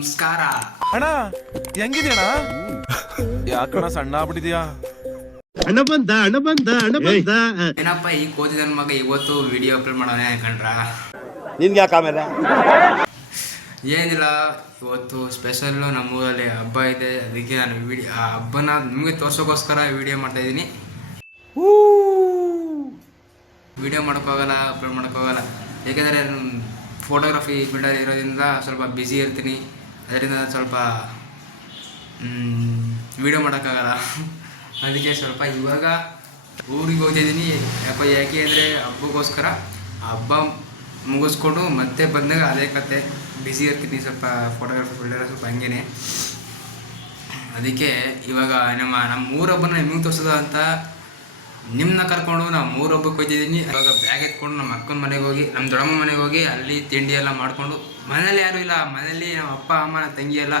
ನಮಸ್ಕಾರ ಅಣ್ಣ ಹೆಂಗಿದ್ಯಣ್ಣ? ಯಾಕಣ್ಣ ಸಣ್ಣ ಆಗ್ಬಿಟ್ಟಿದ್ಯಾ? ಹಣ ಬಂದ ಏನಪ್ಪ ಈ ಕೋತಿ ನನ್ನ ಮಗ ಇವತ್ತು ವಿಡಿಯೋ ಅಪ್ಲೋಡ್ ಮಾಡೋಣ ಕಂಡ್ರ. ನಿನ್ಗೆ ಯಾಕೆ ಆಮೇಲೆ ಏನಿಲ್ಲ, ಇವತ್ತು ಸ್ಪೆಷಲ್ಲು ನಮ್ಮೂರಲ್ಲಿ ಹಬ್ಬ ಇದೆ. ಅದಕ್ಕೆ ನಾನು ಆ ಹಬ್ಬನ ನಿಮಗೆ ತೋರ್ಸೋಕ್ಕೋಸ್ಕರ ವಿಡಿಯೋ ಮಾಡ್ತಾ ಇದ್ದೀನಿ. ವಿಡಿಯೋ ಮಾಡೋಕ್ಕಾಗಲ್ಲ, ಅಪ್ಲೋಡ್ ಮಾಡೋಕ್ಕಾಗಲ್ಲ, ಏಕೆಂದರೆ ಫೋಟೋಗ್ರಫಿ ಫೀಲ್ಡಲ್ಲಿ ಇರೋದ್ರಿಂದ ಸ್ವಲ್ಪ ಬ್ಯುಸಿ ಇರ್ತೀನಿ. ಅದರಿಂದ ಸ್ವಲ್ಪ ವಿಡಿಯೋ ಮಾಡೋಕ್ಕಾಗಲ್ಲ. ಅದಕ್ಕೆ ಸ್ವಲ್ಪ ಇವಾಗ ಊರಿಗೆ ಹೋಗ್ತಿದ್ದೀನಿ. ಯಾಕೆ ಅಂದರೆ ಹಬ್ಬಕ್ಕೋಸ್ಕರ. ಹಬ್ಬ ಮುಗಿಸ್ಕೊಂಡು ಮತ್ತೆ ಬಂದಾಗ ಅದೇ ಕತೆ, ಬ್ಯುಸಿ ಇರ್ತೀನಿ ಸ್ವಲ್ಪ ಫೋಟೋಗ್ರಫಿ ಫೀಲ್ಡಲ್ಲಿ, ಸ್ವಲ್ಪ ಹಂಗೇ. ಅದಕ್ಕೆ ಇವಾಗ ನಮ್ಮ ಊರ ಹಬ್ಬನ ನಿಮಗೆ ತೋರಿಸೋದು ಅಂತ ನಿಮ್ಮನ್ನ ಕರ್ಕೊಂಡು ನಾವು ಮೂರು ಹಬ್ಬಕ್ಕೆ ಹೋಗ್ತಿದ್ದೀನಿ. ಇವಾಗ ಬ್ಯಾಗ್ ಎತ್ಕೊಂಡು ನಮ್ಮ ಅಕ್ಕನ ಮನೆಗೆ ಹೋಗಿ, ನಮ್ಮ ದೊಡ್ಡಮ್ಮ ಮನೆಗೆ ಹೋಗಿ ಅಲ್ಲಿ ತಿಂಡಿ ಎಲ್ಲ ಮಾಡಿಕೊಂಡು, ಮನೇಲಿ ಯಾರೂ ಇಲ್ಲ, ಮನೇಲಿ ನಮ್ಮ ಅಪ್ಪ ಅಮ್ಮ ನನ್ನ ತಂಗಿ ಎಲ್ಲ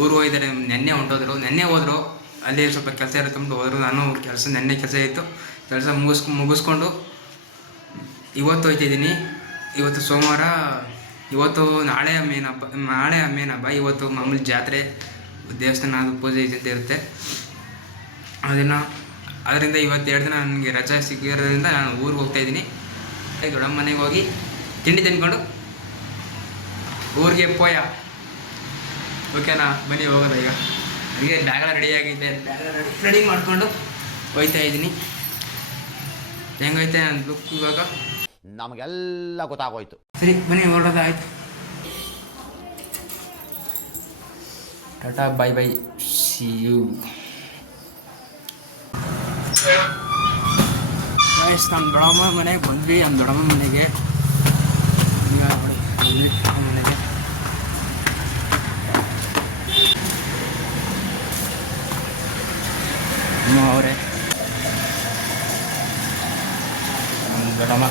ಊರು ಹೋಗಿದ್ದಾರೆ. ನೆನ್ನೆ ಹೋದರು. ಅಲ್ಲಿ ಸ್ವಲ್ಪ ಕೆಲಸ ಇರುತ್ತೆ ಅಂತ ಹೋದರು. ನಾನು ನೆನ್ನೆ ಕೆಲಸ ಇತ್ತು, ಕೆಲಸ ಮುಗಿಸ್ಕೊಂಡು ಇವತ್ತು ಹೋಗ್ತಿದ್ದೀನಿ. ಇವತ್ತು ಸೋಮವಾರ, ಇವತ್ತು ನಾಳೆ ಮೇನ್ ಹಬ್ಬ. ಇವತ್ತು ಮಾಮೂಲಿ ಜಾತ್ರೆ, ದೇವಸ್ಥಾನ ಪೂಜೆ ಇರುತ್ತೆ. ಅದರಿಂದ ಇವತ್ತು 2 ದಿನ ನನಗೆ ರಜೆ ಸಿಕ್ಕಿರೋದ್ರಿಂದ ನಾನು ಊರಿಗೆ ಹೋಗ್ತಾಯಿದ್ದೀನಿ. ದೊಡ್ಡಮ್ಮ ಮನೆಗೆ ಹೋಗಿ ತಿಂಡಿ ತಿನ್ಕೊಂಡು ಊರಿಗೆ ಪೋಯ. ಓಕೆನಾ? ಬನ್ನಿ ಹೋಗೋದ. ಈಗ ನನಗೆ ಬ್ಯಾಗೆಲ್ಲ ರೆಡಿಯಾಗಿದೆ, ರೆಡಿ ಮಾಡಿಕೊಂಡು ಹೋಗ್ತಾ ಇದ್ದೀನಿ. ಹೆಂಗೈತೆ ನನ್ನ ಲುಕ್ ಇವಾಗ? ನಮಗೆಲ್ಲ ಗೊತ್ತಾಗೋಯ್ತು. ಸರಿ ಬನ್ನಿ, ಹೊರಡೋದಾಯ್ತು. Tata, bye, see you. ನಮ್ಮ ದೊಡ್ಡಮ್ಮ ಮನೆಗೆ ಬಂದ್ವಿ. ನಮ್ಮ ದೊಡ್ಡಮ್ಮ ಮನೆಗೆ ಮನೆಗೆ ಅವರೇ ನಮ್ಮ ದೊಡ್ಡಮ್ಮ.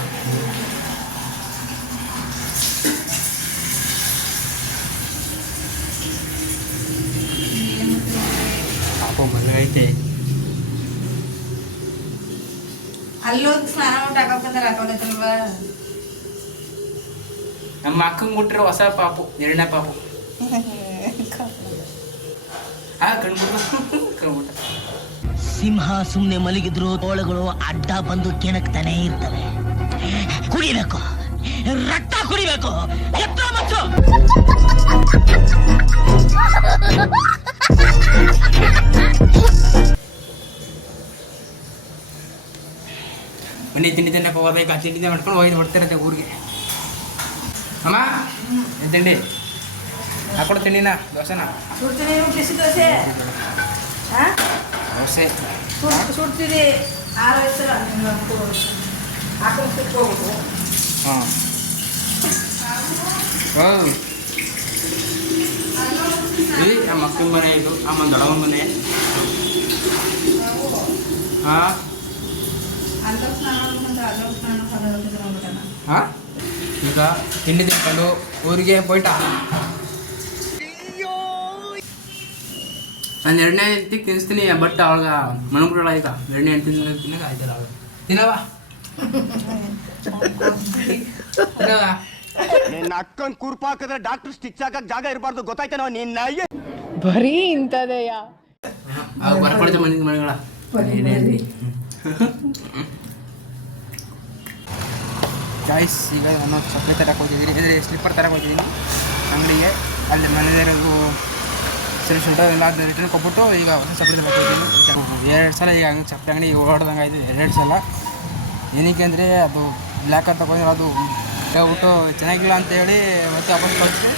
ಪಾಪ ಮದುವೆ ಐತೆ. ಅಲ್ಲೋಗಿ ಸ್ನಾನ ಮಾಡಿ ಹಾಕೋಬೇಕಲ್ವಾ? ನಮ್ಮ ಅಕ್ಕಂಗೆ ಕೊಟ್ಟಿರೋ ಹೊಸ ಪಾಪು, 2ನೇ ಪಾಪು. ಕಣ್ಬಿಟ್ಟ. ಸಿಂಹ ಸುಮ್ಮನೆ ಮಲಗಿದ್ರು ತೋಳುಗಳು ಅಡ್ಡ ಬಂದು ಕೆಣಕ್ತಾನೆ ಇರ್ತವೆ. ಕುಡಿಬೇಕು, ರಕ್ತ ಕುಡಿಬೇಕು. ಬನ್ನಿ, ತಿಂಡಿ ತಿನ್ನಕ್ಕೆ ಹೋಗೋದೀಗ. ತಿಂಡಿ ಮಾಡ್ಕೊಂಡು ಹೊಡ್ತಿರತ್ತೆ ಊರಿಗೆ. ಅಮ್ಮ ತಿಂಡಿ ಹಾಕೊಡು, ತಿಂಡಿನ ದೋಸೆನ ಬಿಸಿ ದೋಸೆ ದೋಸೆ ಸುಡ್ತೀರಿ. ಹಾಂ. ನಮ್ಮ ಅಕ್ಕನ ಮನೆ ಇದು, ಅಮ್ಮ ದೊಡ್ಡಮ್ಮ ಮನೆ. ಹಾಂ ಹಾಂ. ಈಗ ತಿಂಡಿ ತಿನ್ಕೊಂಡು ಊರಿಗೆ ಹೋಯ್ಟ. ನಾನು 2ನೇ ಹೆಂಡ್ತಿಗೆ ತಿನ್ನಿಸ್ತೀನಿ, ಬಟ್ ಅವಳಗ ಮಣಗುಳ. ಈಗ 2ನೇ ಹೆಂಡ್ತಿ ತಿನ್ನಕ್ಕೆ ಆಯ್ತಲ್ಲ ಅವಳು. ತಿನ್ನವಾ ನಿನ್ನ ಅಕ್ಕನ್ ಕುರ್ಪ ಹಾಕಿದ್ರೆ ಡಾಕ್ಟರ್ ಸ್ಟಿಚ್ ಹಾಕಕ್ ಜಾಗ ಇರಬಾರ್ದು, ಗೊತ್ತಾಯ್ತೇನೋ ನಿನ್ನ? ಬರೀ ಇಂಥದೆಯಾ? ಬರ್ಕೊಳ್ತೆ ಮನೆಗೆ ಮನೆಗಳ. ಚಾಯ್ಸ್. ಈಗ ನಾನು ಚಪ್ಪಲಿ ತರಕ್ಕೆ ಹೋಗಿದ್ದೀನಿ, ಅಂದರೆ ಸ್ಲಿಪ್ಪರ್ ತರಕ್ಕೆ ಹೋಗಿದ್ದೀನಿ ಅಂಗಡಿಗೆ. ಅಲ್ಲಿ ಮನೆಯವ್ರಿಗೂ ಸರಿ ಶುಲ್ಟ ಎಲ್ಲ ರಿಟರ್ನ್ ಕೊಟ್ಬಿಟ್ಟು ಈಗ ಹೊಸ ಚಪ್ಪಲಿ ತರಕ್ಕೆ ಹೋಗಿದ್ದೀನಿ. 2 ಸಲ ಈಗ ಹಂಗೆ ಚಪ್ಪಲಿ ಅಂಗಡಿ ಓಡಾಡ್ದಂಗೆ ಆಯಿತು, 2 ಸಲ. ಏನಕ್ಕೆ ಅಂದರೆ ಅದು ಬ್ಲ್ಯಾಕ್ ಅಂತ ತಗೊಂಡ್ರೆ ಅದು ಊಟ ಚೆನ್ನಾಗಿಲ್ಲ ಅಂತ ಹೇಳಿ ಮತ್ತೆ ವಾಪಸ್ ಕಳಿಸಿ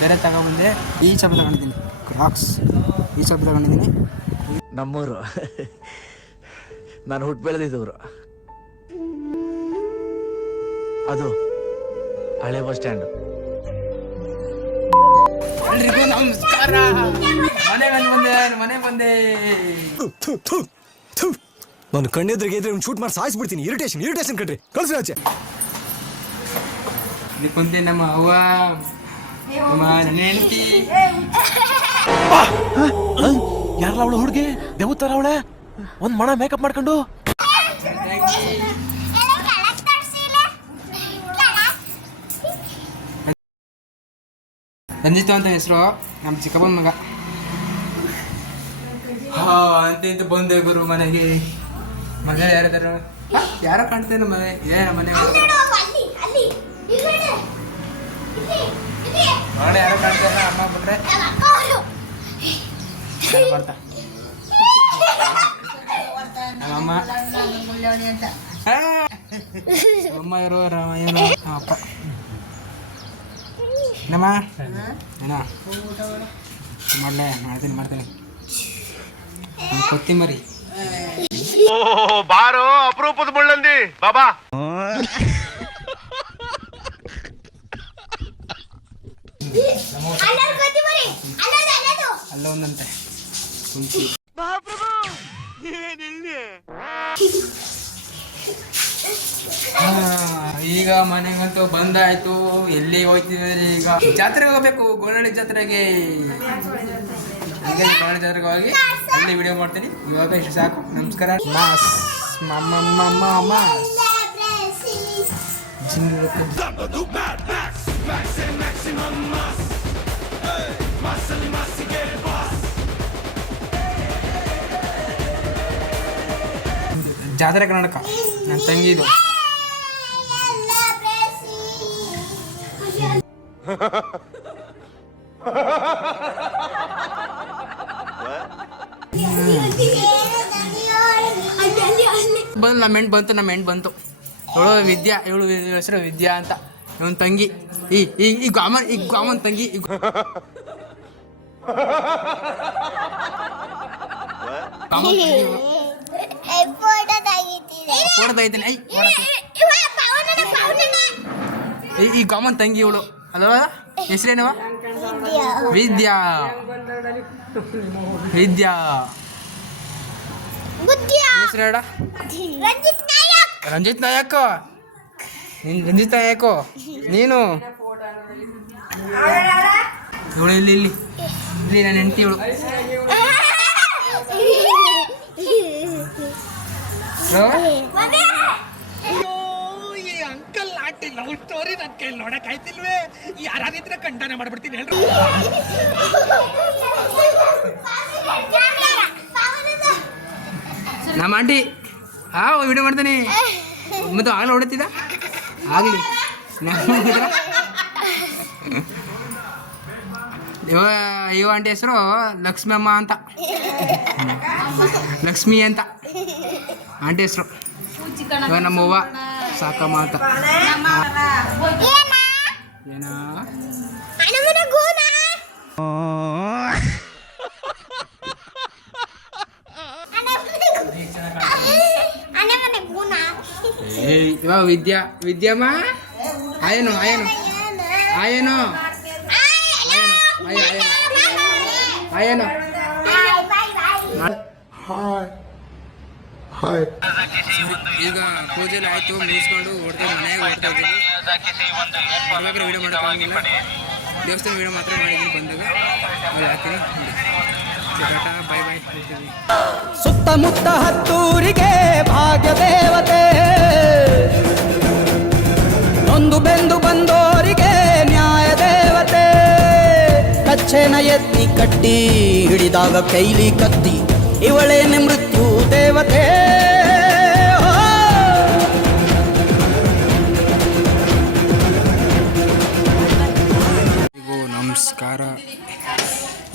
ಬೇರೆ ತಗೊಂಡ್ಬಂದೆ. ಈ ಚಪ್ಪಲಿ ತಗೊಂಡಿದ್ದೀನಿ, ಕ್ರಾಕ್ಸ್. ಈ ಚಪ್ಪಲಿ ತಗೊಂಡಿದ್ದೀನಿ. ನಮ್ಮೂರು, ನಾನು ಹುಟ್ಟು ಬೆಳೆದಿದ್ದವರು. ಅದು ಹಳೆ ಬಸ್ ಸ್ಟ್ಯಾಂಡ್. ಎಲ್ರಿಗೂ ನಮಸ್ಕಾರ. ಮನೆ ಬಂದೆ. ನಾನು ಕಣ್ಣೆದ್ರಿಗೆ ಇದ್ರೆ ಶೂಟ್ ಮಾಡಿ ಸಾಯಿಸ್ಬಿಡ್ತೀನಿ. ಇರಿಟೇಷನ್ ಕಣ್ರಿ, ಕಳ್ಸಿ ಆಚೆ. ಇಲ್ಲಿ ಕುಂತೆ ನಮ್ಮ ಅವ್ವ, ನಮ್ಮ ಹೆಂಡತಿ. ಯಾರಲ್ಲ ಅವಳು ಹುಡುಗಿ? ದೇವತಾರ ಅವಳೆ, ಒಂದ್ ಮಣ ಮೇಕಪ್ ಮಾಡ್ಕೊಂಡು. ರಂಜಿತ್ ಅಂತ ಹೆಸರು, ನಮ್ಮ ಚಿಕ್ಕಪ್ಪನ ಮಗ. ಅಂತ ಇಂತ ಬಂದೆ ಗುರು ಮನೆಗೆ. ಮನೇಲಿ ಯಾರಿದ್ದಾರೆ? ಯಾರೋ ಕಾಣ್ತೇನೆ ಮನೆ. ಮನೆ ಹೊರಗಡೆ ಯಾರೋ ಕಾಣ್ತಾರೆ. ಅಮ್ಮ ಬಿಟ್ರೆ ಬರ್ತಾ ಅಮ್ಮ ಅಮ್ಮ ಇರೋ ಏನು ಅಪ್ಪ ನಮ್ಮ ಏನ ಮಾಡ್ತೀನಿ ಕೊತ್ತಿಮರಿ. ಬಾರೋ ಅಪರೂಪದ ಮುಳ್ಳಂದಿ ಬಾಬಾ. ಅಲ್ಲ ಒಂದಂತೆ ಕುಂಚಿ. ಈಗ ಮನೆಗಂತೂ ಬಂದಾಯ್ತು. ಎಲ್ಲಿ ಹೋಗ್ತಿದ್ದಾರೆ ಈಗ? ಜಾತ್ರೆಗೆ ಹೋಗ್ಬೇಕು, ಗೋನಹಳ್ಳಿ ಜಾತ್ರೆಗೆ. ಗೋನಹಳ್ಳಿ ಜಾತ್ರೆಗೆ ಹೋಗಿ ಅಲ್ಲಿ ವಿಡಿಯೋ ಮಾಡ್ತೀನಿ. ಇವಾಗ ಇಷ್ಟು ಸಾಕು. ನಮಸ್ಕಾರ. ಮಾಸ್ ಮಾಸ್ ಜಾತ್ರೆ ಕರ್ನಾಟಕ ನನ್ನ ತಂಗಿದು. ಬಂದು ನಮ್ಮ ಹೆಣ್ಣು ಬಂತು. ಇವಳು ವಿದ್ಯಾ, ಇವಳು ಹೆಸರು ವಿದ್ಯಾ ಅಂತ. ಇವನ್ ತಂಗಿ ಈ ಗಾಮನ್ ತಂಗಿ. ಈ ಗಾಮನ್ ತಂಗಿ ಇವಳು ಅಲ್ವ? ಹೆಸರೇನವ? ವಿದ್ಯಾ. ಹೆಸರು ಹೇಳ? ರಂಜಿತ್ ನಾಯಕ. ರಂಜಿತ್ ನಾಯಕ ನೀನು. ಇವಳು ಇಲ್ಲಿ ನನ್ನ ಹೆಂಡತಿ ಇವಳು. ಅಂಕಲ್ ಆಂಟಿ ಲವ್ ಸ್ಟೋರಿ ನನ್ನ ಕೈಲಿ ನೋಡಕ್ ಆಯ್ತಿಲ್ವೇ? ಯಾರಿದ್ರೆ ಖಂಡನೆ ಮಾಡ್ಬಿಡ್ತೀನಿ ಹೇಳ್ರಿ. ನಮ್ಮ ಆಂಟಿ ವಿಡಿಯೋ ಮಾಡ್ತೀನಿ. ಮತ್ತು ಆಗಲೇ ಹೊಡಿತಿದ್ದ ಆಗಲಿ. ಇವ ಆಂಟಿ ಹೆಸರು ಲಕ್ಷ್ಮಿ ಅಮ್ಮ ಅಂತ. ಲಕ್ಷ್ಮಿ ಅಂತ ಆಂಟಿ ಹೆಸರು. ಇವಾಗ ನಮ್ಮ ಅವ್ವ ಸಾಕಮ್ಮ ಅಂತ. ಏನಾ ಇವಾಗ ವಿದ್ಯಮ್ಮ ಆಯೇನು ಈಗ ಪೂಜೆ ಆಯ್ತು, ಮುಗಿಸ್ಕೊಂಡು ಮನೆಗೆ ಓಡ್ತಾ ಇದ್ದೀವಿ. ಬರ್ಬೇಕಾದ್ರೆ ವಿಡಿಯೋ ಮಾಡೋಕ್ಕಾಗಿಲ್ಲ. ದೇವಸ್ಥಾನ ವಿಡಿಯೋ ಮಾತ್ರ ಮಾಡಿದ್ದೀನಿ. ಬಂದಾಗ ಅಲ್ಲಿ ಹಾಕ್ತೀನಿ. ಬಾಯ್ ಹೇಳ್ತೀವಿ. ಸುತ್ತಮುತ್ತ ಹತ್ತೂರಿಗೆ ಭಾಗ್ಯ ದೇವತೆ, ನೊಂದು ಬೆಂದು ಬಂದೋರಿಗೆ ನ್ಯಾಯ ದೇವತೆ. ಕಚ್ಚೆನ ಎತ್ತಿ ಕಟ್ಟಿ ಹಿಡಿದಾಗ ಕೈಲಿ ಕತ್ತಿ, ಇವಳೇನೆ ಮೃತ್ಯು ದೇವತೆ. ನಮಸ್ಕಾರ.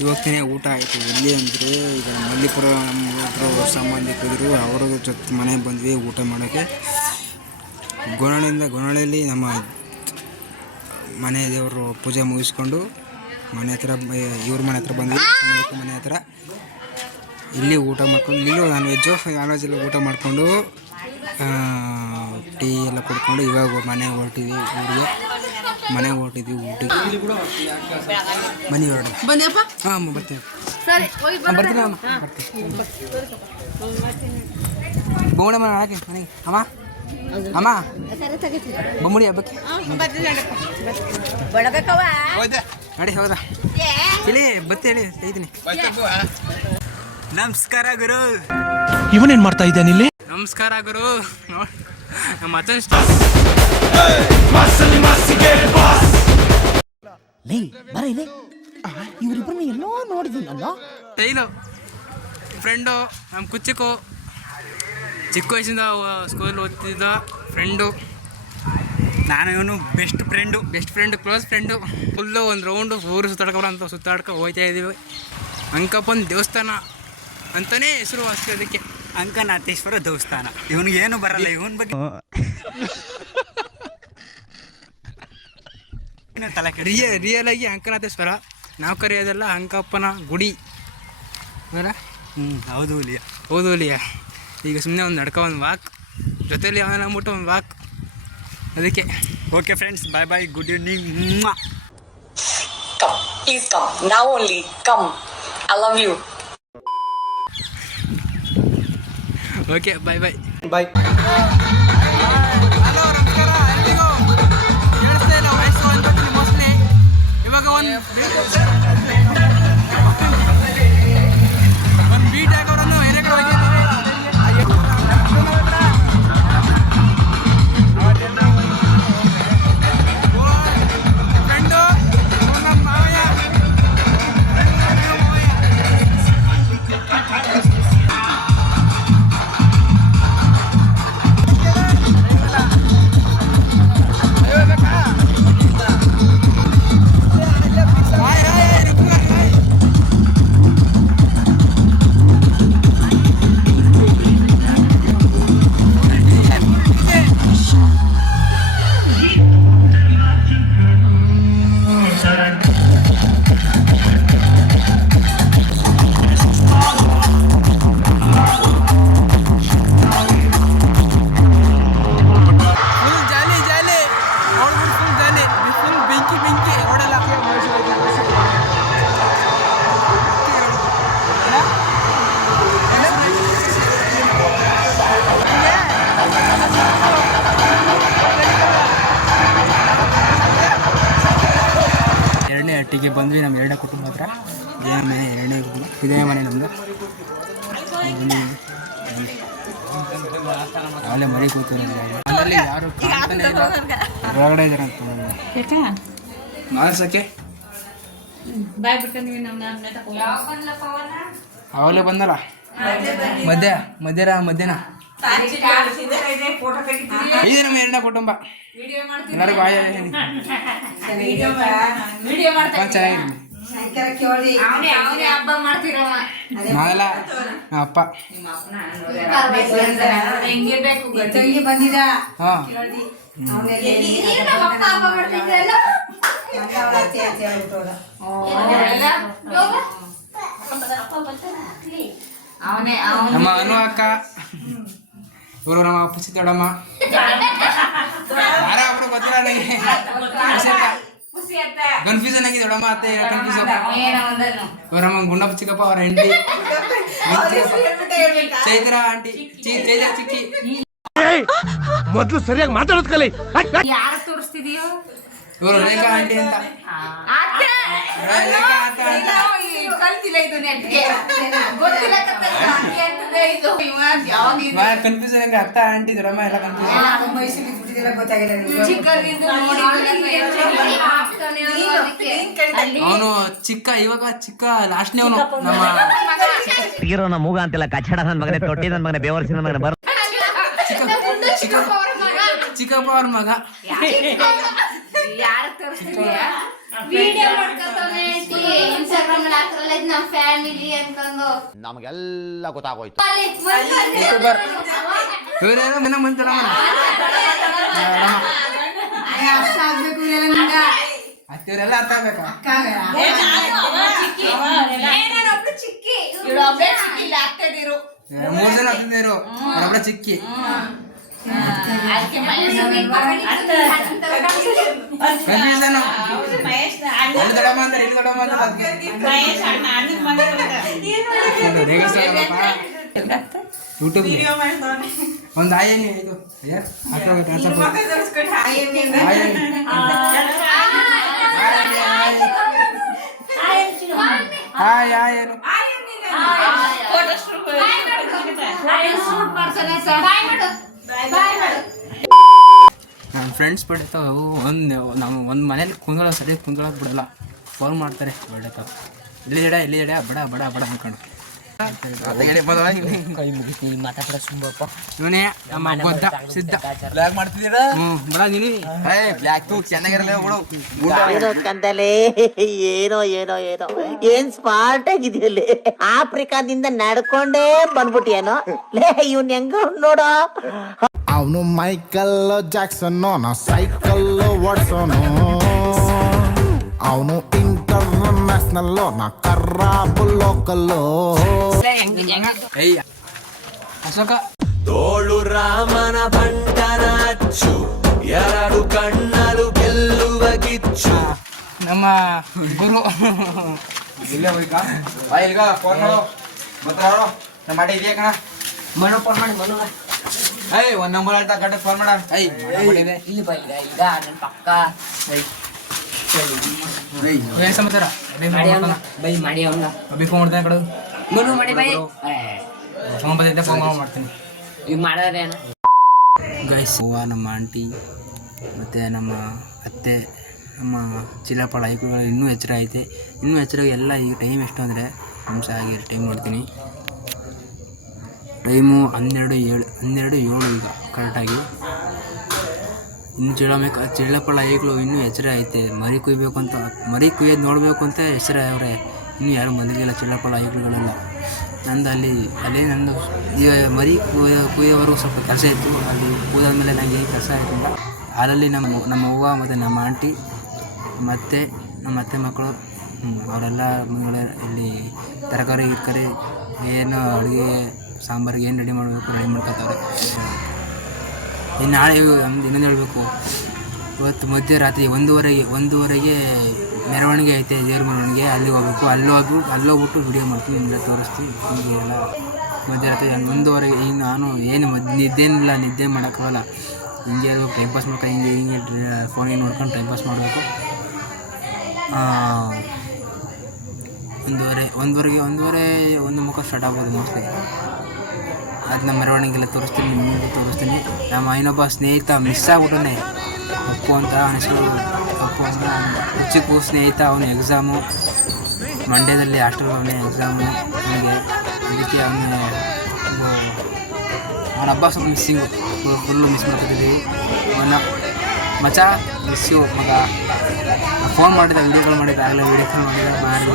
ಇವತ್ತಿನ ಊಟ ಆಯಿತು. ಎಲ್ಲಿ ಅಂದರೆ ಈಗ ಮಲ್ಲಿಪುರ ನಮ್ಮ ಸಂಬಂಧಿಕರು ಅವರ ಜೊತೆ ಮನೆಗೆ ಬಂದ್ವಿ ಊಟ ಮಾಡೋಕ್ಕೆ. ಗೋನಹಳ್ಳಿಯಲ್ಲಿ ನಮ್ಮ ಮನೆ ದೇವರು ಪೂಜೆ ಮುಗಿಸ್ಕೊಂಡು ಮನೆ ಹತ್ರ ಇವ್ರ ಮನೆ ಹತ್ರ ಬಂದ್ವಿ. ಸಂಬಂಧಿಕರ ಮನೆ ಹತ್ರ ಇಲ್ಲಿ ಊಟ ಮಾಡ್ಕೊಂಡು, ಇಲ್ಲೂ ನಾನ್ ವೆಜ್ ಎಲ್ಲ ಊಟ ಮಾಡಿಕೊಂಡು ಟೀ ಎಲ್ಲ ಕುಡ್ಕೊಂಡು ಇವಾಗ ಮನೆಗೆ ಹೊರಟಿದ್ವಿ. ಊಟಿಗೆ ಬನ್ನಿ ಹೊರಡ. ಹಾಂ ಬರ್ತೀವಿ. ಬರ್ತೀನಿ ಬೋಣಮ್ಮ ಹಾಕಿ ಮನೆಗೆ. ಅಮ್ಮ ಬೊಮ್ಮಡಿ ಹಬ್ಬಕ್ಕೆ ನಡಿ. ಹೌದಾ ಇಲ್ಲಿ ಬತ್ತಿ ಹೇಳಿ ಇದ್ದೀನಿ. ನಮಸ್ಕಾರ ಗುರು. ಇವನೇನ್ ಮಾಡ್ತಾ ಇದ್ದಾನೆ ಇಲ್ಲಿ? ನಮಸ್ಕಾರ ಗುರು. ನಮ್ಮ ಲೇ ಬರ ಇಲ್ಲಿ ಇವರಿಬ್ಬರನ್ನ ಎಲ್ಲೋ ನೋಡಿದ್ದೀನಲ್ಲ. ಟೈಲು ಫ್ರೆಂಡು ನಮ್ಮ ಕುಚ್ಚಕ್ಕೂ ಚಿಕ್ಕ ವಯಸ್ಸಿಂದ ಸ್ಕೂಲ್ ಓದ್ತಿದ್ದ ಫ್ರೆಂಡು. ನಾನು ಇವನು best friend close friend. Full ಒಂದು ರೌಂಡು ಊರು ಸುತ್ತಾಡ್ಕೊಬರಂತ ಸುತ್ತಾಡ್ಕೊ ಹೋಗ್ತಾ ಇದ್ದೀವಿ. ಅಂಕಪ್ಪನ ದೇವಸ್ಥಾನ ಅಂತಲೇ ಹೆಸರು ಅಷ್ಟೇ ಅದಕ್ಕೆ. ಅಂಕನಾಥೇಶ್ವರ ದೇವಸ್ಥಾನ. ಇವನಿಗೆ ಏನು ಬರಲ್ಲ, ಇವನ ಬಗ್ಗೆ ತಲೆ ರಿಯಲ್ ಆಗಿ ಅಂಕನಾಥೇಶ್ವರ, ನಾವು ಕರೆಯೋದೆಲ್ಲ ಅಂಕಪ್ಪನ ಗುಡಿ. ಹೌದು ಹುಲಿಯ. ಹೌದು ಹುಲಿಯ. ಈಗ ಸುಮ್ಮನೆ ಒಂದು ನಡ್ಕೊ ಒಂದು ವಾಕ್ ಜೊತೆಲಿ ಅವನ ಅಂದ್ಬಿಟ್ಟು ಒಂದು ವಾಕ್ ಅದಕ್ಕೆ. Okay friends, bye bye, good evening. Come, please come. Now only come. I love you. Okay bye bye. Bye. Hello ನಮಸ್ಕಾರ ಎಲ್ರಿಗೂ. ಕೇಳಿಸ್ತಾ ಇಲ್ಲ ವಯಸ್ಸು ಅನ್ಕೋತೀನಿ ಮೋಸ್ಟ್ಲಿ. ಇವಾಗ ಒಂದು ಬೀಟ್ ಹಾಕೋರನ್ನು ಹಿರೇಕಡೆ ಹೋಗಿದ್ದೀವಿ. ಫ್ರೆಂಡು ನಮ್ಮ ಮಾವಯ್ಯ. ಎರಡನೇ ಹಟ್ಟಿಗೆ ಬಂದ್ವಿ. ನಮ್ಮ ಎರಡನೇ ಕುಟುಂಬ ಹತ್ರ ಇದೇ ಮನೆ, ಎರಡನೇ ಕುಟುಂಬ ಇದೇ ಮನೆ ನಮ್ಮದು. ಅಲ್ಲೇ ಮನೆ ಕೂತಿರೋದು ಮನೆಯಲ್ಲಿ ಯಾರು ಕಾಣ್ತಾನೆ ಇಲ್ಲ, ಹೊರಗಡೆ ಇದ್ದಾರೆ ಅಂತ ಮಾರ್ಸಕ್ಕೆ. ಅವಲೇ ಬಂದಲ್ಲ ಮಧ್ಯಾಹ್ನ ಇದೆ ನಮ್ಮ ಎರಡನೇ ಕುಟುಂಬ. ಎಲ್ಲರಿಗೂ ಆಯ ಚೆನ್ನಾಗಿರಲಿ. ನಾವೆಲ್ಲ ಅಪ್ಪ ನಮ್ಮ ಅನು ಅಕ್ಕ, ಇವರು ನಮ್ಮ ಪುಸಿ ದೊಡ್ಡಮ್ಮ. ಯಾರೋ ಒಬ್ರು ಗೊತ್ತಿಲ್ಲ ನನಗೆ, ಕನ್ಫ್ಯೂಷನ್ ಆಗಿ ದೊಡ್ಡಮ್ಮ ಅತ್ತೆ ಕನ್ಫ್ಯೂಸ್. ಇವ್ರ ನಮ್ಮ ಗುಂಡಪ್ಪ ಚಿಕ್ಕಪ್ಪ, ಅವರ ಹೆಂಡತಿ ಚೈತ್ರ ಆಂಟಿ, ಚೈತ್ರ ಚಿಕ್ಕಿ. ಮೊದ್ಲು ಸರಿಯಾಗಿ ಮಾತಾಡೋದ್ ಕಲಿ. ಯಾರು ತೋರಿಸ್ತಿದೀಯೋ? ಇವರು ರೇಖಾ ಆಂಟಿ ಅಂತ. ರೇಖಾ ಆತ ಅಂತ. ಕಲ್ತಿಲ್ಲ ಇದು ನೆಟ್ಗೆ ಗೊತ್ತಿಲ್ಲ ಇದು ಕನ್ಫ್ಯೂಷನ್ ಆಗಿ ಅತ್ತ ಆಂಟಿ ದೊಡ್ಡಮ್ಮ ಎಲ್ಲ ಕನ್ಫ್ಯೂಷನ್. ಅವನು ಚಿಕ್ಕ, ಇವಾಗ ಚಿಕ್ಕ ಲಾಸ್ಟ್ನೇ ಅವನು ನಮ್ಮ ಇರೋ ನಮ್ಮ ಮೂಗ ಅಂತೆಲ್ಲ ಕಚ್ಚಡ ನನ್ನ ಮಗನೇ, ತೊಟ್ಟಿ ನನ್ನ ಮಗನೇ, ಬೇವರ್ಸಿ ನನ್ನ ಮಗನೇ ಬರ ಚಿಕ್ಕಪ್ಪ ಅವ್ರ ಮಗ. ಯಾರು ತೋರಿಸ್ತಿದ್ಯಾ? ವಿಡಿಯೋ ಮಾಡ್ಕೊತಾನೆ ಇನ್ಸ್ಟಾಗ್ರಾಮ್ ಅಲ್ಲಿ ಹಾಕ್ರಲ್ಲ ಇದು ನಮ್ಮ ಫ್ಯಾಮಿಲಿ ಅನ್ಕೊಂಡು ನಮಗೆಲ್ಲ ಗೊತ್ತಾಗೋಯ್ತು. ಇವರೇನೋ ಮನ ಮಂತಲ್ಲ ಅತ್ತಿಯವರೆಲ್ಲ ಅರ್ಥ ಆಗ್ಬೇಕಾ? ಮೂರ್ ಜನ ಹತ್ತಿದ್ರು, ಅವರೊಬ್ಬಳ ಚಿಕ್ಕಿ. ಕನ್ಫ್ಯೂಷನ್. ಅಲ್ಲಿ ದೊಡ್ಡಮ್ಮ ಅಂತಾರೆ, ಇಲ್ಲಿ ದೊಡ್ಡಮ್ಮ ಅಂತಾರೆ. ಯೂಟ್ಯೂಬ್ ಒಂದು ಆಯನಿ ಇದು ಹಾಯ್ ಏನು ಫ್ರೆಂಡ್ಸ್ ಬರ್ಡೇ ನಾವು ಒಂದು ಮನೇಲಿ ಕುಂದ್ಕೊಳ್ಳೋ ಸರಿ ಕುಂದ್ಕೊಳ್ಳೋಕೆ ಬಿಡಲ್ಲ, ಫೋನ್ ಮಾಡ್ತಾರೆ ಬರ್ಡೇ ಎಲ್ಲಿದೆಡ ಬಡ ಬಡ ಬಡ ಅಂದ್ಕೊಂಡು ಕೈ ಮುಗಿತೀನಿ ಮಾತಾಡ ಸುಂಬಪ್ಪ. ಇವನೇ ನಮ್ಮ ಗೊತ್ತ ಸಿದ್ಧ ಬ್ಲಾಗ್ ಮಾಡ್ತಿದ್ದೀರಾ? ಬಡ ನೀನು ಬ್ಲಾಕ್ ತೂ ಚೆನ್ನಾಗಿರಲ್ಲ ಬಿಡು. ಏನೋ ಕಂದಲೆ, ಏನೋ ಏನೋ ಏನೋ ಏನ್ ಸ್ಮಾರ್ಟ್ ಆಗಿದೆಯಲ್ಲಿ. ಆಫ್ರಿಕಾದಿಂದ ನಡ್ಕೊಂಡೇ ಬಂದ್ಬಿಟ್ಟಿಯೇನೋ ಲೇ, ಇವ್ನ ಹೆಂಗ ನೋಡೋ. ಅವನು ಮೈಕಲ್ ಜಾಕ್ಸನ್, ನಾ ಸೈಕಲ್ ಓಡ್ಸೋನು. ಅವನು ಇಂಟರ್ನ್ಯಾಷನಲ್, ನಾ ಕರ್ರಾಬು ಲೋಕಲ್ಲು. ಅಶೋಕ ತೋಳು ರಾಮನ ಬಂಟನ ಅಚ್ಚು, ಎರಡು ಕಣ್ಣಲು ಗೆಲ್ಲುವ ಕಿಚ್ಚು. ನಮ್ಮ ಗುರು ಇಲ್ಲೇ ಹೋಯ್ಕ ಬಾ, ಈಗ ಫೋನ್ ಮಾಡು ಮತ್ತೆ ನಮ್ಮ ಮಾಡಿ ಇದೆಯಾ ಕಣ? ಮನು ಫೋನ್ ಮಾಡಿ ಮನು ಒಂದ್ ನಂಬರ್ ಹೇಳ್ತಾ ಗಂಟೆ ಫೋನ್ ಮಾಡ. ಇಲ್ಲಿ ಬಾ, ಈಗ ನನ್ನ ಪಕ್ಕ ಏನ್ ಸಮಾಚಾರ? ಬೈ ಮಾಡಿ ಅವನ ಅಭಿ ಫೋನ್ ಮಾಡ್ತಾನೆ ಕಡು ಮನು ಮಾಡಿ ಬೈ ಫೋನ್ ಬಂದಿದ್ದೆ, ಫೋನ್ ಮಾಡ್ತೀನಿ. ಈಗ ಮಾಡೋದೇನ ಗೈಸ್, ನಮ್ಮ ಆಂಟಿ ಮತ್ತು ನಮ್ಮ ಅತ್ತೆ, ನಮ್ಮ ಚಿಲಪಳ ಐಕುಗಳು ಇನ್ನೂ ಎಚ್ಚರ ಐತೆ. ಇನ್ನೂ ಎಚ್ಚರ ಎಲ್ಲ. ಈಗ ಟೈಮ್ ಎಷ್ಟು ಅಂದರೆ ನಿಮಿಷ ಆಗಿ ಟೈಮ್ ನೋಡ್ತೀನಿ. ಟೈಮು 12:07 ಈಗ ಕರೆಕ್ಟಾಗಿ. ಇನ್ನು ಚಿಳ್ಳಪಳ ಐಗಳು ಇನ್ನೂ ಎಚ್ಚರ ಐತೆ. ಮರಿ ಕುಯ್ಬೇಕು ಅಂತ, ಮರಿ ಕುಯ್ಯೋದು ನೋಡಬೇಕು ಅಂತ ಎಚ್ಚರ ಅವರೇ. ಇನ್ನೂ ಯಾರು ಮಲಗಿಲ್ಲ ಚಿಳ್ಳಪಳ ಐಗಳುಗಳೆಲ್ಲ. ನಂದು ಅಲ್ಲೇ ನಂದು ಈಗ ಮರಿ ಕುಯ್ಯೋವರೆಗೂ ಸ್ವಲ್ಪ ಕೆಲಸ ಇತ್ತು. ಅಲ್ಲಿ ಕೂದಾದ್ಮೇಲೆ ನನಗೆ ಏನು ಕೆಲಸ ಆಯ್ತಿಲ್ಲ. ಅದರಲ್ಲಿ ನಮ್ಮ ಅವ್ವ ಮತ್ತು ನಮ್ಮ ಆಂಟಿ, ನಮ್ಮ ಅತ್ತೆ ಮಕ್ಕಳು ಅವರೆಲ್ಲ ಇಲ್ಲಿ ತರಕಾರಿ ಗಿರ್ಕಾರಿ ಏನು ಅಡುಗೆ ಸಾಂಬಾರಿಗೆ ಏನು ರೆಡಿ ಮಾಡಬೇಕು ರೆಡಿ ಮಾಡ್ಕೊತಾರೆ. ಇನ್ನು ನಾಳೆ ನಮ್ದು ಇನ್ನೊಂದು ಹೇಳಬೇಕು. ಇವತ್ತು ಮಧ್ಯರಾತ್ರಿ 1:30ಗೆ ಮೆರವಣಿಗೆ ಐತೆ, ದೇವ್ರ ಮೆರವಣಿಗೆ. ಅಲ್ಲಿ ಹೋಗ್ಬೇಕು. ಅಲ್ಲೋಗ್ಬಿಟ್ಟು ವಿಡಿಯೋ ಮಾಡ್ತೀನಿ, ನಿಮ್ಗೆ ತೋರಿಸ್ತೀನಿ. ಹೀಗೆ ಎಲ್ಲ ಮಧ್ಯರಾತ್ರಿ 1:30ಗೆ. ಈಗ ನಾನು ಏನು ನಿದ್ದೆ ಮಾಡೋಕ್ಕಾಗಲ್ಲ. ಹಿಂಗೆ ಇರಬೇಕು, ಟೈಮ್ ಪಾಸ್ ಮಾಡ್ಕೊಂಡು ಹಿಂಗೆ ಫೋನಿಗೆ ನೋಡ್ಕೊಂಡು ಟೈಮ್ ಪಾಸ್ ಮಾಡಬೇಕು. 1:30 ಮುಖ ಸ್ಟಾರ್ಟ್ ಆಗ್ಬೋದು ಮೋಸ್ಟ್ಲಿ. ಅದು ನಮ್ಮ ಮೆರವಣಿಗೆಲ್ಲ ತೋರಿಸ್ತೀನಿ, ನಿಮಗೂ ತೋರಿಸ್ತೀನಿ. ನಮ್ಮ ಇನ್ನೊಬ್ಬ ಸ್ನೇಹಿತ ಮಿಸ್ ಆಗ್ಬಿಟ್ಟನೆ, ಅಪ್ಪು ಅಂತ ಅನಿಸ್ತು. ಅಪ್ಪು ಅಂತ ಚಿಕ್ಕ ಸ್ನೇಹಿತ, ಅವನು ಎಕ್ಸಾಮು ಮಂಡ್ಯದಲ್ಲಿ ಹಾಸ್ಟೆಲ್ ಅವನೇ ಎಕ್ಸಾಮು ಅವನಿಗೆ. ಅದಕ್ಕೆ ಅವನ ಹಬ್ಬ ಸ್ವಲ್ಪ ಮಿಸ್ಸಿಂಗು, ಫುಲ್ಲು ಮಿಸ್ ಮಾಡ್ಕೊತಿದ್ದೀವಿ ಅವನ್ನ. ಮಚ ಮಿಸ್ಸು ಮಗ. ಫೋನ್ ಮಾಡಿದ, ವೀಡಿಯೋ ಕಾಲ್ ಆಗಲೇ ವೀಡಿಯೋ ಕಾಲ್ ಮಾಡಿ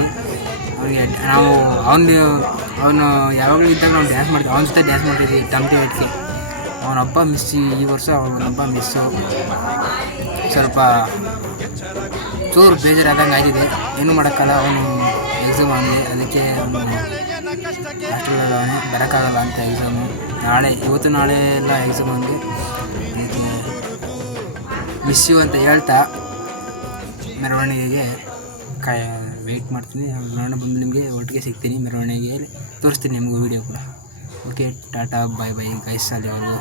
ಅವನಿಗೆ ಅವನು ಯಾವಾಗಲೂ ಇದ್ದಾಗ ನಾವು ಡ್ಯಾನ್ಸ್ ಮಾಡ್ತೀವಿ, ಅವನ ಜೊತೆ ಡ್ಯಾನ್ಸ್ ಮಾಡ್ತಿದ್ವಿ ಟಮ್ಟಿ ವೇಟ್ಗೆ. ಅವನ ಹಬ್ಬ ಮಿಸ್ ಈ ವರ್ಷ. ಅವನ ಹಬ್ಬ ಮಿಸ್ಸು. ಸ್ವಲ್ಪ ಚೂರು ಬೇಜಾರಾದಂಗೆ ಆಗಿದೆ, ಏನೂ ಮಾಡೋಕ್ಕಲ್ಲ. ಅವನು ಎಕ್ಸಾಮ್ ಆಗಲಿ, ಅದಕ್ಕೆ ಅವನು ಹಾಸ್ಟೆಲಲ್ಲಿ ಅವನೇ ಬರೋಕ್ಕಾಗಲ್ಲ ಅಂತ ಎಕ್ಸಾಮು. ಇವತ್ತು ನಾಳೆ ಎಲ್ಲ ಎಕ್ಸಾಮ್ ಅವನಿಗೆ. ಅದಕ್ಕೆ ಮಿಸ್ ಯು ಅಂತ ಹೇಳ್ತಾ ಮೆರವಣಿಗೆಗೆ ವೆಯ್ಟ್ ಮಾಡ್ತೀನಿ. ನಾನು ಬಂದು ನಿಮಗೆ ಒಟ್ಟಿಗೆ ಸಿಗ್ತೀನಿ, ಮೆರವಣಿಗೆಯಲ್ಲಿ ತೋರಿಸ್ತೀನಿ ನಿಮಗೂ ವೀಡಿಯೋ ಕೂಡ. ಓಕೆ, ಟಾಟಾ ಬಾಯ್ ಬಾಯ್ ಗೈಸ್. ಅಲ್ಲಿವರೆಗೂ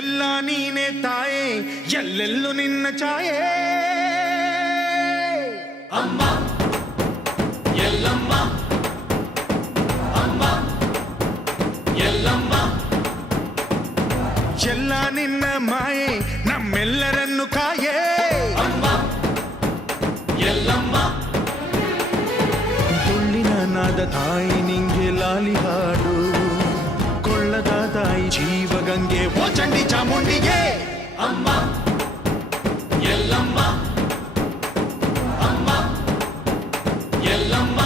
ಎಲ್ಲ ನೀನೆ ತಾಯೇ, ಎಲ್ಲೆಲ್ಲೂ ನಿನ್ನ ಛಾಯೆ. ಅಮ್ಮ ಎಲ್ಲಮ್ಮ, ಅಮ್ಮ ಎಲ್ಲಮ್ಮ, ಎಲ್ಲ ನಿನ್ನ ಮಾಯೆ ನಮ್ಮೆಲ್ಲರನ್ನು ಕಾಯೇ. ಅಮ್ಮ ಎಲ್ಲಮ್ಮ, ತುಳ್ಳಿನ ನಾದ ತಾಯಿ ನಿಂಗೆ ಲಾಲಿ ಹಾಡು, ಕೊಳ್ಳದ ತಾಯಿ ಜೀವಗಂಗೆ ಓ ಚಂಡಿ ಚಾಮುಂಡಿಗೆ. ಅಮ್ಮ ಎಲ್ಲಮ್ಮ, ಅಮ್ಮ ಎಲ್ಲಮ್ಮ.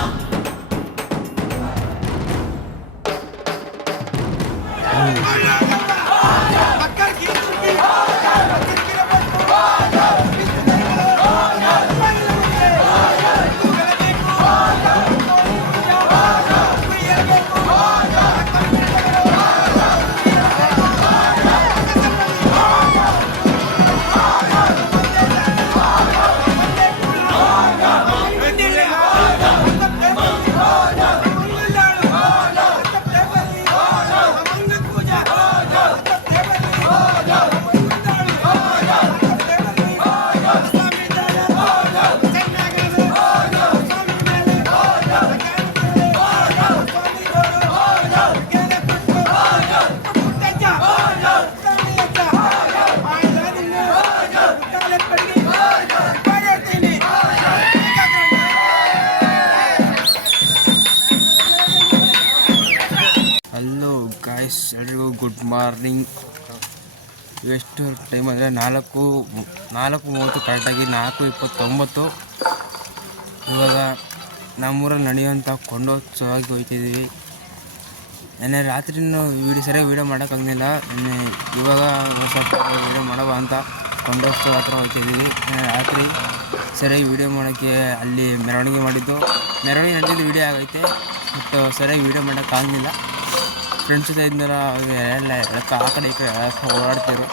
ಮಾರ್ನಿಂಗ್ ಎಷ್ಟು ಟೈಮ್ ಅಂದರೆ 4:30 ಕರೆಕ್ಟಾಗಿ 4:29. ಇವಾಗ ನಮ್ಮೂರಲ್ಲಿ ನಡೆಯುವಂಥ ಕೊಂಡೋತ್ಸವವಾಗಿ ಹೋಗ್ತಿದ್ದೀವಿ. ನೆನ್ನೆ ರಾತ್ರಿ ಸರಿಯಾಗಿ ವೀಡಿಯೋ ಮಾಡೋಕ್ಕಾಗಲಿಲ್ಲ. ಇವಾಗ ಸ್ವಲ್ಪ ವೀಡಿಯೋ ಮಾಡವ ಅಂತ ಕೊಂಡೋತ್ಸವ ಹತ್ರ ಹೋಗ್ತಿದ್ದೀವಿ. ರಾತ್ರಿ ಸರಿಯಾಗಿ ವೀಡಿಯೋ ಮಾಡೋಕ್ಕೆ ಅಲ್ಲಿ ಮೆರವಣಿಗೆ ಮಾಡಿದ್ದು ನಡೆದಿದ್ದು ವೀಡಿಯೋ ಆಗೈತೆ. ಬಟ್ ಸರಿಯಾಗಿ ವೀಡಿಯೋ ಮಾಡೋಕ್ಕಾಗಲಿಲ್ಲ. ಫ್ರೆಂಡ್ಸ್ ಜೊತೆ ಇದ್ಮೇಲೆ ಎಲ್ಲ ಆ ಕಡೆ ಈ ಕಡೆ ಓಡಾಡ್ತಿರು,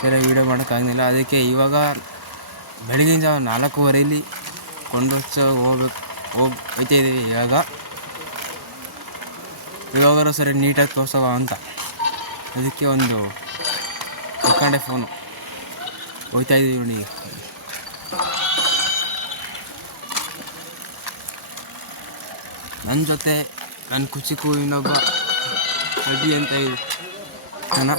ಸರಿಯಾಗಿ ವೀಡಿಯೋ ಮಾಡೋಕ್ಕಾಗಲಿಲ್ಲ. ಅದಕ್ಕೆ ಇವಾಗ ಬೆಳಗಿನ ಜಾವ 4:15 ಕೊಂಡೋತ್ಸವ ಹೋಗ್ತಾಯಿದ್ದೀವಿ. ಇವಾಗಾರು ಸರಿ ನೀಟಾಗಿ ತೋರ್ಸವ ಅಂತ ಅದಕ್ಕೆ ಒಂದು ತಗೊಂಡೆ ಫೋನು. ಹೋಗ್ತಾಯಿದ್ದೀವಿ ನೋಡಿ. ನನ್ನ ಜೊತೆ ನನ್ನ ಕುಚಿಕು ಇನ್ನೊಬ್ಬ ಅಡ್ಡಿ ಅಂತ ಇದೆ ಜನ.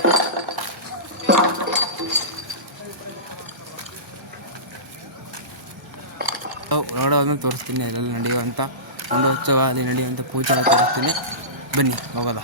ನೋಡೋದನ್ನು ತೋರಿಸ್ತೀನಿ. ಅಲ್ಲೆಲ್ಲ ನಡೆಯುವಂಥ ಕೊಂಡೋತ್ಸವ, ಅಲ್ಲಿ ನಡೆಯುವಂಥ ಪೂಜೆ ಎಲ್ಲ ತೋರಿಸ್ತೀನಿ. ಬನ್ನಿ ಹೋಗೋದ.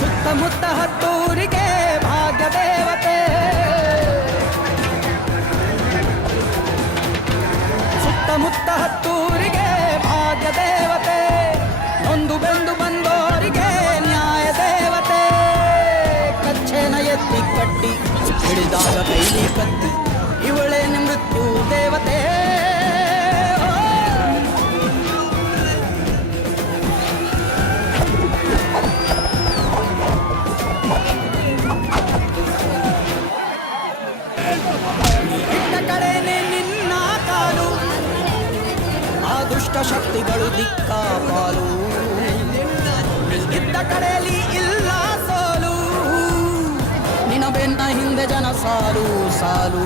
ಸುತ್ತಮುತ್ತ ಹತ್ತೂರಿಗೆ ಭಾಗ್ಯ ದೇವತೆ, ಸುತ್ತಮುತ್ತ ಹತ್ತೂರಿಗೆ ಭಾಗ್ಯ ದೇವತೆ, ನೊಂದು ಬೆಂದು ಬಂದೋರಿಗೆ ನ್ಯಾಯ ದೇವತೆ. ಕಚ್ಚೆನ ಎತ್ತಿ ಕಟ್ಟಿ ಹಿಡಿದಾಗ ಕೈಲಿ ಕತ್ತಿ, ಇವಳೇ ಮೃತ್ಯು ದೇವತೆ. ಶಕ್ತಿಗಳು ದಿಕ್ಕಾಪಾಲು, ಇದ್ದ ಕಡೆಯಲ್ಲಿ ಇಲ್ಲ ಸೋಲು, ನಿನ ಬೆನ್ನ ಹಿಂದೆ ಜನ ಸಾಲು ಸಾಲು.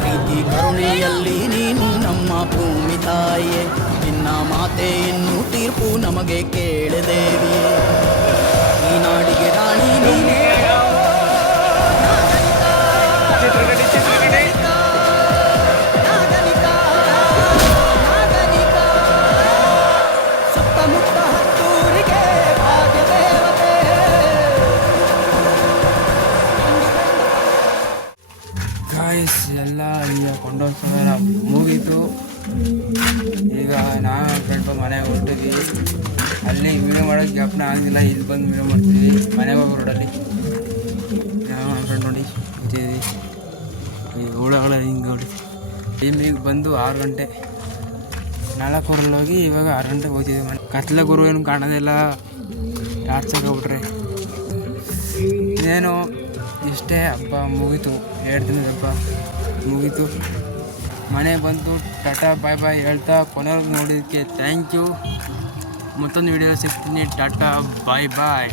ಪ್ರೀತಿ ಕರುಣೆಯಲ್ಲಿ ನೀನು ನಮ್ಮ ಭೂಮಿ ತಾಯಿಯೇ, ನಿನ್ನ ಮಾತೆ ಇನ್ನು ತೀರ್ಪು ನಮಗೆ ಕೇಳದೇವಿಯೇ. ಈ ನಾಡಿಗೆ ರಾಣಿ ನೀನೇ, ಎಲ್ಲ ಈಗ ಕೊಂಡೋತ್ಸವ ಮುಗೀತು. ಈಗ ನಾನು ಫ್ರೆಂಡ್ ಮನೆಗೆ ಹೊರಟಿದ್ವಿ. ಅಲ್ಲಿ ವೀಡಿಯೋ ಮಾಡೋಕ್ಕೆ ಜ್ಞಾಪನ ಆಗಿಲ್ಲ. ಇಲ್ಲಿ ಬಂದು ವೀಡಿಯೋ ಮಾಡ್ತೀವಿ ಮನೆಗೆ ಹೋಗೋ ರೋಡಲ್ಲಿ. ನಾವು ನನ್ನ ಫ್ರೆಂಡ್ ನೋಡಿ ಇದ್ದೀವಿ. ಈ ಹುಳಗಳ ಹಿಂಗೆ ಹೊಡಿ ಟೈಮಿಗೆ ಬಂದು 6 ಗಂಟೆ 4 ಹೋಗಿ ಇವಾಗ 6 ಗಂಟೆಗೆ ಹೋಗ್ತಿದ್ವಿ ಮನೆ. ಕತ್ಲ ಗುರು ಏನು ಕಾಣೋದಿಲ್ಲ, ಟಾರ್ಚಾಗ್ಬಿಟ್ರೆ. ಏನು ಇಷ್ಟೇ, ಹಬ್ಬ ಮುಗೀತು. 2 ದಿನದ ಹಬ್ಬ ಮುಗೀತು. ಮನೆಗೆ ಬಂದು ಟಾಟಾ ಬಾಯ್ ಬಾಯ್ ಹೇಳ್ತಾ ಕೊನೆವರೆಗೂ ನೋಡಿದ್ದಕ್ಕೆ ಥ್ಯಾಂಕ್ ಯು. ಮತ್ತೊಂದು ವಿಡಿಯೋ ಸಿಗ್ತೀನಿ. ಟಾಟಾ ಬಾಯ್ ಬಾಯ್.